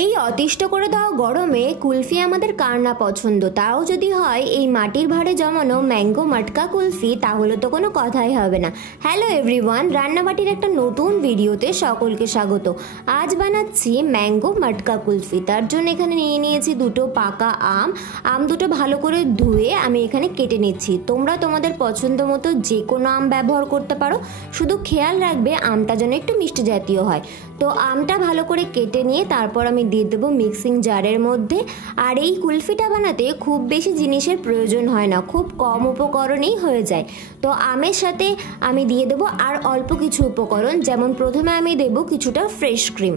এই অতিষ্ঠ করে দেওয়া গরমে কুলফি আমাদের কার না পছন্দ, তাও যদি হয় এই মাটির ভাঁড়ে জমানো ম্যাঙ্গো মটকা কুলফি, তাহলে তো কোনো কথাই হবে না। হ্যালো এভরিওয়ান, রান্নাবাটির একটা নতুন ভিডিওতে সকলকে স্বাগত। আজ বানাচ্ছি ম্যাঙ্গো মটকা কুলফি। তার জন্য এখানে নিয়ে নিয়েছি দুটো পাকা আম দুটো ভালো করে ধুয়ে আমি এখানে কেটে নিচ্ছি। তোমরা তোমাদের পছন্দ মতো যে কোনো আম ব্যবহার করতে পারো, শুধু খেয়াল রাখবে আমটা যেন একটু মিষ্টি জাতীয় হয়। তো আমটা ভালো করে কেটে নিয়ে তারপর আমি দিয়ে দেবো মিক্সিং জারের মধ্যে। আর এই কুলফিটা বানাতে খুব বেশি জিনিসের প্রয়োজন হয় না, খুব কম উপকরণেই হয়ে যায়। তো আমের সাথে আমি দিয়ে দেবো আর অল্প কিছু উপকরণ, যেমন প্রথমে আমি দেবো কিছুটা ফ্রেশ ক্রিম।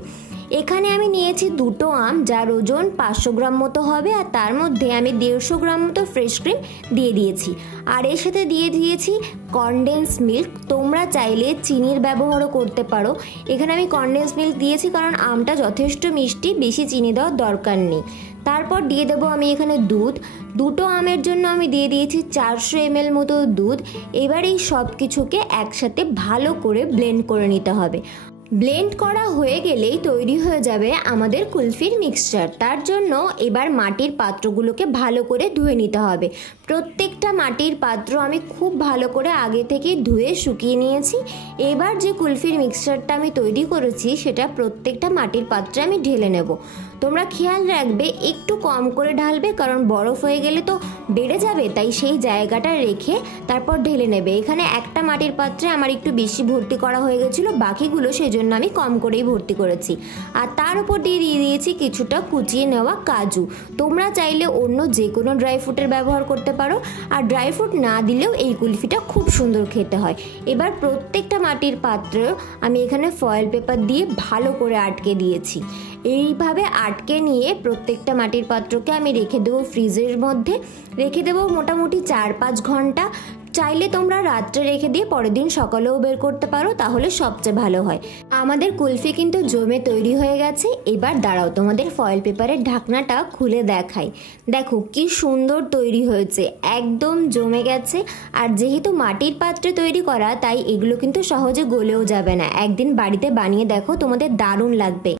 এখানে আমি নিয়েছি দুটো আম, যার ওজন 500 গ্রাম মতো হবে, আর তার মধ্যে আমি 150 গ্রাম মতো ফ্রেশ ক্রিম দিয়ে দিয়েছি। আর এর সাথে দিয়ে দিয়েছি কনডেন্স মিল্ক। তোমরা চাইলে চিনির ব্যবহারও করতে পারো। এখানে আমি কনডেন্স মিল্ক দিয়েছি কারণ আমটা যথেষ্ট মিষ্টি, বেশি চিনি দেওয়ার দরকার নেই। তারপর দিয়ে দেবো আমি এখানে দুধ। দুটো আমের জন্য আমি দিয়ে দিয়েছি 400 ml মতো দুধ। এবার এই সব কিছুকে একসাথে ভালো করে ব্লেন্ড করে নিতে হবে। ব্লেন্ড করা হয়ে গেলেই তৈরি হয়ে যাবে আমাদের কুলফির মিক্সচার। তার জন্য এবার মাটির পাত্রগুলোকে ভালো করে ধুয়ে নিতে হবে। প্রত্যেকটা মাটির পাত্র আমি খুব ভালো করে আগে থেকে ধুয়ে শুকিয়ে নিয়েছি। এবার যে কুলফির মিক্সচারটা আমি তৈরি করেছি সেটা প্রত্যেকটা মাটির পাত্রে আমি ঢেলে নেব। তোমরা খেয়াল রাখবে একটু কম করে ঢালবে, কারণ বরফ হয়ে গেলে তো বেড়ে যাবে, তাই সেই জায়গাটা রেখে তারপর ঢেলে নেবে। এখানে একটা মাটির পাত্রে আমার একটু বেশি ভর্তি করা হয়ে গেছিলো, বাকিগুলো সেই জন্য আমি কম করেই ভর্তি করেছি। আর তার উপর দিয়ে দিয়েছি কিছুটা কুচিয়ে নেওয়া কাজু। তোমরা চাইলে অন্য যে কোনো ড্রাই ফ্রুটের ব্যবহার করতে পারো, আর ড্রাই ফ্রুট না দিলেও এই কুলফিটা খুব সুন্দর খেতে হয়। এবার প্রত্যেকটা মাটির পাত্র আমি এখানে ফয়েল পেপার দিয়ে ভালো করে আটকে দিয়েছি। এইভাবে আটকে নিয়ে প্রত্যেকটা মাটির পাত্রকে আমি রেখে দেবো ফ্রিজের মধ্যে। রেখে দেবো মোটামুটি 4-5 ঘন্টা। চাইলে তোমরা রাত্রে রেখে দিয়ে পরের দিন সকালেও বের করতে পারো, তাহলে সবচেয়ে ভালো হয়। আমাদের কুলফি কিন্তু জমে তৈরি হয়ে গেছে। এবার দাঁড়াও, তোমাদের ফয়েল পেপারের ঢাকনাটা খুলে দেখাই। দেখো কি সুন্দর তৈরি হয়েছে, একদম জমে গেছে। আর যেহেতু মাটির পাত্রে তৈরি করা, তাই এগুলো কিন্তু সহজে গলেও যাবে না। একদিন বাড়িতে বানিয়ে দেখো, তোমাদের দারুণ লাগবে।